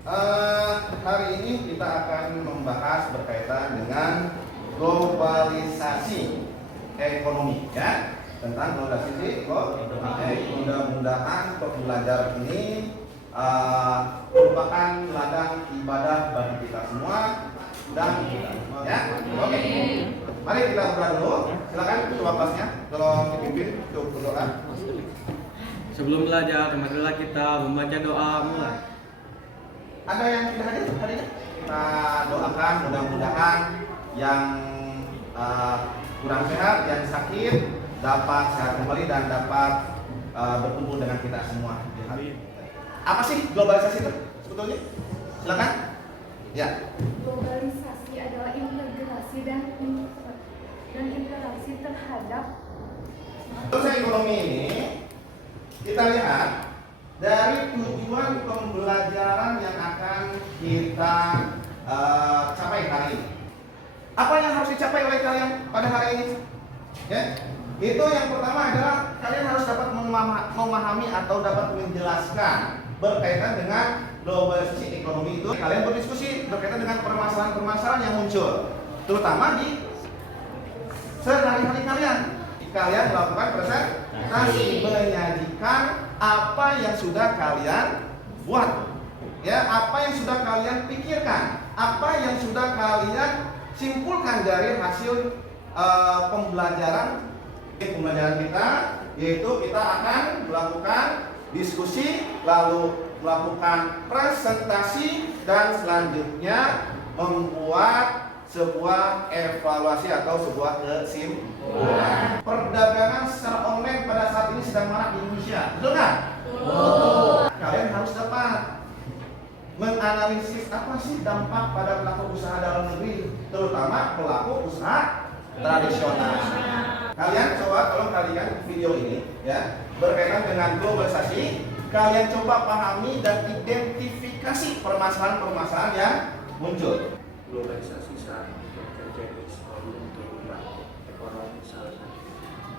Hari ini kita akan membahas berkaitan dengan globalisasi ekonomi, ya, tentang globalisasi ekonomi. Mudah-mudahan pembelajaran ini merupakan ladang ibadah bagi kita semua dan ya. Oke. Mari kita berdoa dulu. Silakan ketua kelasnya, tolong dipimpin untuk berdoa. Sebelum belajar, marilah kita membaca doa mulai. Ada yang tidak hadir hari ini? Kita doakan mudah-mudahan yang kurang sehat, yang sakit dapat sehat kembali dan dapat berkumpul dengan kita semua. Apa sih globalisasi itu sebetulnya? Silakan. Ya. Globalisasi adalah integrasi dan interaksi terhadap Terus ekonomi ini kita lihat dari tujuan pembelajaran yang akan kita capai hari ini. Apa yang harus dicapai oleh kalian pada hari ini? Ya, itu yang pertama adalah kalian harus dapat memahami atau dapat menjelaskan berkaitan dengan globalisasi ekonomi itu. Kalian berdiskusi berkaitan dengan permasalahan-permasalahan yang muncul, terutama di sehari-hari kalian. Kalian melakukan presentasi, menyajikan apa yang sudah kalian buat, ya, apa yang sudah kalian pikirkan, apa yang sudah kalian simpulkan dari hasil pembelajaran kita, yaitu kita akan melakukan diskusi, lalu melakukan presentasi, dan selanjutnya membuat sebuah evaluasi atau sebuah kesimpulan. Perdagangan secara online pada saat ini sedang marak di Indonesia, betul nggak? Betul. Kalian harus dapat menganalisis apa sih dampak pada pelaku usaha dalam negeri, terutama pelaku usaha tradisional. Kalian coba, tolong kalian video ini, ya, berkaitan dengan globalisasi. Kalian coba pahami dan identifikasi permasalahan-permasalahan yang muncul. Globalisasi saat terjadi selalu untuk ekonomi salah satu,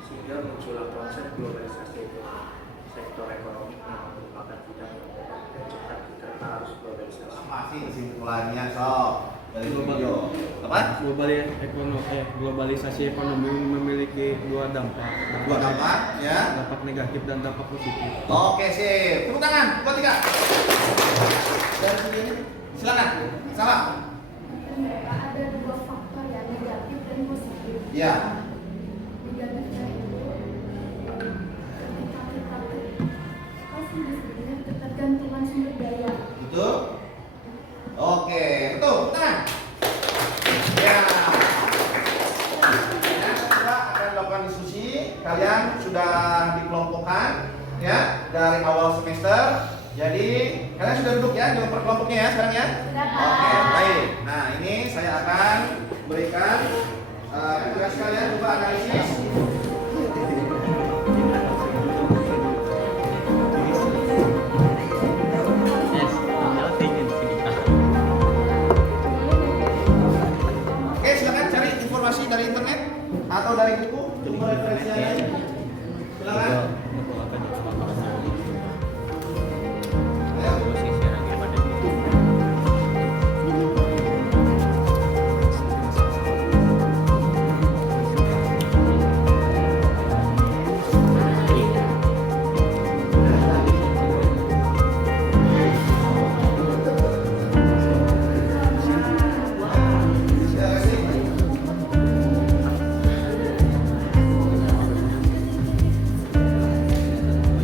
sehingga muncullah konsep globalisasi ekonomi. Sektor ekonomi yang merupakan bidang yang bergerak dan cepat kita harus globalisasi. Masih kesimpulannya sob dari video apa? Globalisasi ekonomi memiliki dua dampak. Dua dampak, ya. Dampak negatif dan dampak positif. Oke, sip. Tepuk tangan buat tiga. Dari videonya, silakan. Salah. mereka ada dua faktor yang negatif dan positif. Ya. Negatifnya itu ketika kita sebenarnya ketergantungan sumber daya. Itu. Oke, betul. Tangan. Ya. Kita akan melakukan diskusi. Kalian sudah dikelompokkan, ya, dari awal semester. Jadi kalian sudah duduk ya di kelompoknya ya sekarang ya. Oke, baik. Nah, ini saya akan berikan tugas kalian coba analisis. Oke, silakan cari informasi dari internet atau dari buku, coba referensinya. Silakan.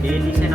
Jadi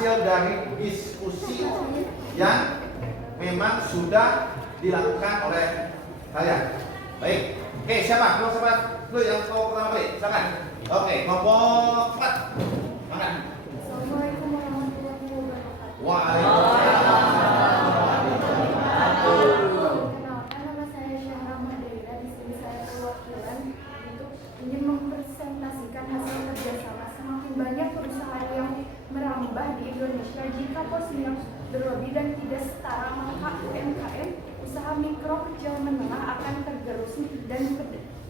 hasil dari diskusi yang memang sudah dilakukan oleh kalian. Baik. Oke, siapa? Kelompok sahabat dulu yang mau pertama kali. Silakan. Oke, kelompok 4. Makan. Assalamualaikum warahmatullahi wabarakatuh. Waalaikumsalam. Kenalkan, nama saya Syahra Madeira. Di sini saya perwakilan untuk ingin mempresentasikan hasil kerjasama. Semakin banyak perusahaan yang merambah di Indonesia, jika posnya berlebih dan tidak setara, maka UMKM, usaha mikro, kecil, menengah akan tergerus dan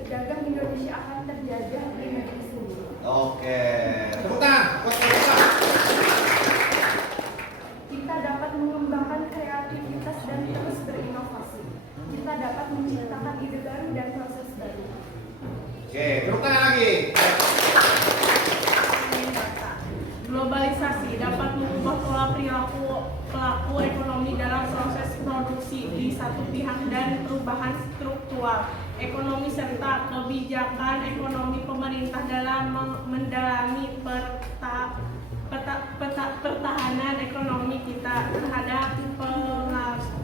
pedagang Indonesia akan terjajah di negeri sendiri. Oke, tepuk tangan. Kita dapat mengembangkan kreativitas dan terus berinovasi. Kita dapat menciptakan ide baru dan proses baru. Oke, tepuk tangan lagi. Globalisasi dapat mengubah pola perilaku pelaku ekonomi dalam proses produksi di satu pihak dan perubahan struktural ekonomi serta kebijakan ekonomi pemerintah dalam mendalami pertahanan ekonomi kita terhadap pelaku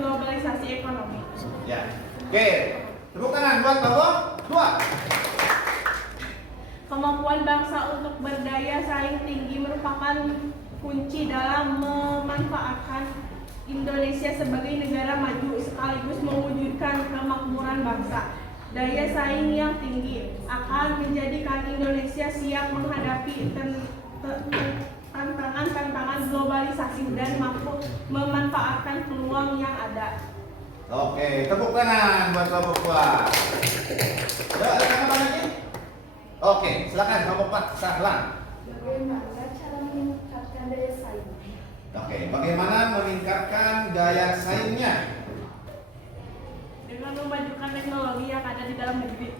globalisasi ekonomi. Ya. Oke, tepuk tangan buat kelompok 2. Kemampuan bangsa untuk berdaya saing tinggi merupakan kunci dalam memanfaatkan Indonesia sebagai negara maju sekaligus mewujudkan kemakmuran bangsa. Daya saing yang tinggi akan menjadikan Indonesia siap menghadapi tantangan globalisasi dan mampu memanfaatkan peluang yang ada. Oke, tepuk tangan buat kelompok 2. Ada tanggapan lagi? Oke, silakan kelompok 4, Sahlan. Bagaimana cara meningkatkan daya saing? Oke, bagaimana meningkatkan daya saingnya? Dengan memajukan teknologi yang ada di dalam negeri.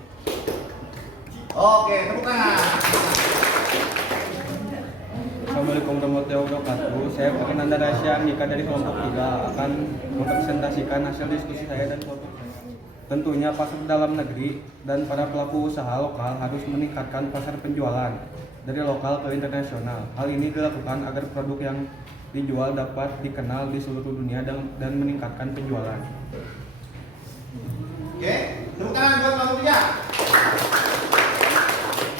Oke, tepuk tangan. Assalamualaikum warahmatullahi wabarakatuh. Saya Fernanda Rasya Mika dari kelompok 3 akan mempresentasikan hasil diskusi saya dan kelompok saya. Tentunya pasar dalam negeri dan para pelaku usaha lokal harus meningkatkan pasar penjualan dari lokal ke internasional. Hal ini dilakukan agar produk yang dijual dapat dikenal di seluruh dunia dan meningkatkan penjualan. Oke, tepuk tangan buat kelompok 3.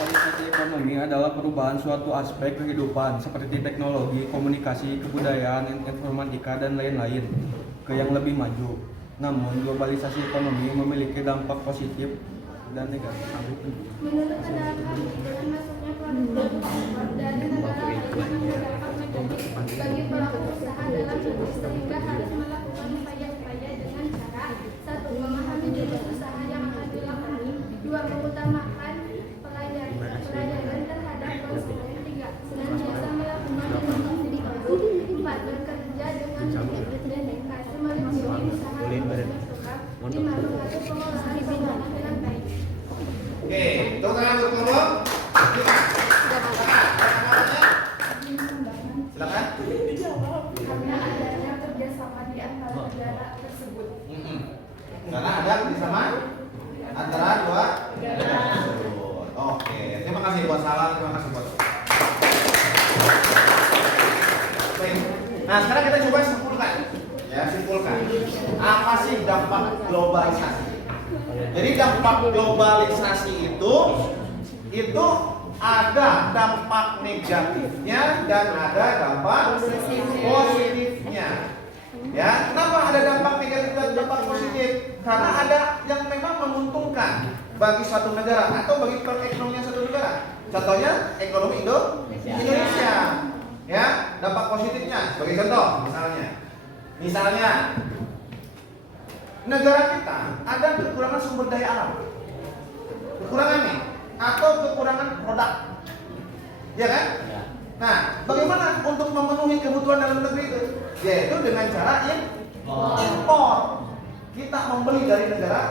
Globalisasi ekonomi adalah perubahan suatu aspek kehidupan seperti teknologi, komunikasi, kebudayaan, informatika, dan lain-lain ke yang lebih maju. Namun, globalisasi ekonomi memiliki dampak positif dan negatif. Menurut pendapat, dengan masuknya produk-produk impor dari negara lain akan berdampak negatif bagi pelaku usaha dalam negeri sehingga harus melakukan upaya-upaya dengan cara 1. Memahami jenis usaha yang akan dilakoni, 2. Mengutamakan pelayanan terhadap konsumen, 3. Senantiasa melakukan inovasi produk, 4. Bekerja dengan dedikasi melindungi usaha berkesukaan, 5. Mengatur pengolahan keuangan dengan baik. Oke, tepuk tangan untuk kelompok 5. Silakan. Karena adanya kerjasama di antara negara tersebut. Karena ada kerjasama antara dua negara tersebut. Oke, terima kasih buat salam, terima kasih buat. Baik. Nah, sekarang kita coba simpulkan. Ya, simpulkan. Apa sih dampak globalisasi? Jadi dampak globalisasi itu ada dampak negatifnya dan ada dampak positifnya. Ya, kenapa ada dampak negatif dan dampak positif? Karena ada yang memang menguntungkan bagi suatu negara atau bagi perekonomian suatu negara. Contohnya ekonomi Indonesia. Ya, dampak positifnya sebagai contoh misalnya negara kita ada kekurangan sumber daya alam. Kekurangan nih atau kekurangan produk. Ya kan? Nah, bagaimana untuk memenuhi kebutuhan dalam negeri itu? Yaitu dengan cara impor. Kita membeli dari negara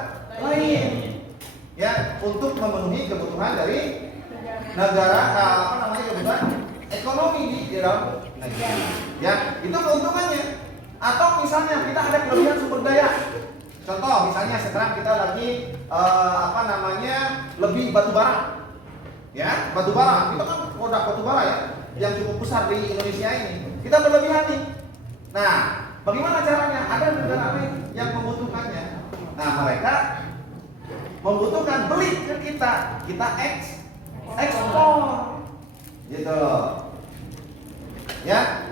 lain. Ya, untuk memenuhi kebutuhan dari negara kebutuhan ekonomi di dalam negeri. Ya, itu keuntungannya. Atau misalnya kita ada kelebihan sumber daya. Contoh misalnya sekarang kita lagi lebih batu bara. Ya, batu bara. Itu kan produk batu bara ya. yang cukup besar di Indonesia ini. Kita berlebihan nih. Nah, bagaimana caranya? Ada negara lain yang membutuhkannya. Nah, mereka membutuhkan beli ke kita ekspor, gitu loh. Ya,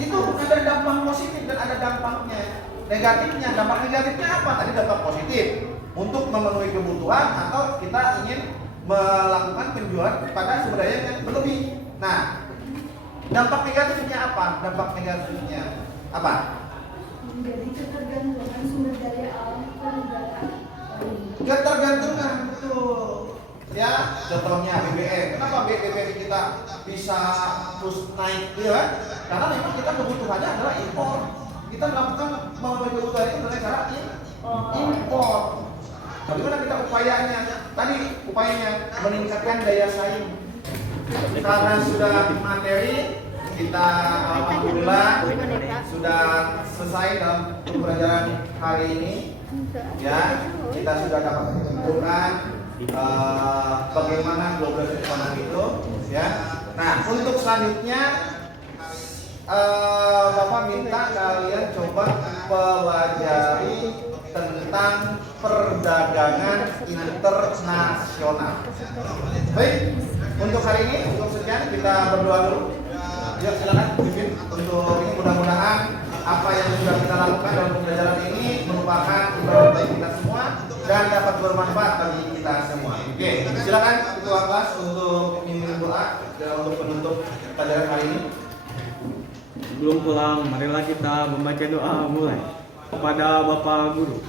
itu ada dampak positif dan ada dampaknya negatifnya. Dampak negatifnya apa? Tadi dampak positif untuk memenuhi kebutuhan atau kita ingin melakukan penjualan pada sumber daya yang berlebih. Nah, dampak negatifnya apa? Dampak negatifnya apa? Menjadi ketergantungan sumber daya alam ke negara. Ketergantungan, betul. Ya, contohnya BBM. Kenapa BBM kita bisa terus naik, ya kan? Karena memang kita kebutuhannya adalah impor. Kita melakukan memenuhi kebutuhan itu dengan cara impor. Bagaimana kita upayanya? Tadi upayanya meningkatkan daya saing. Karena sudah materi, kita alhamdulillah sudah selesai dalam pembelajaran hari ini. Ya, kita sudah dapat menentukan bagaimana global ekonomi itu. Ya. Nah, untuk selanjutnya Bapak minta kalian coba pelajari tentang perdagangan internasional. Baik, untuk hari ini untuk sekian kita berdoa dulu. Ya, silakan pimpin untuk ini, mudah-mudahan apa yang sudah kita lakukan dalam pembelajaran ini merupakan ibadah baik kita semua dan dapat bermanfaat bagi kita semua. Oke, silakan ketua kelas untuk memimpin doa dan untuk penutup pelajaran hari ini. Sebelum pulang, marilah kita membaca doa mulai kepada Bapak Guru.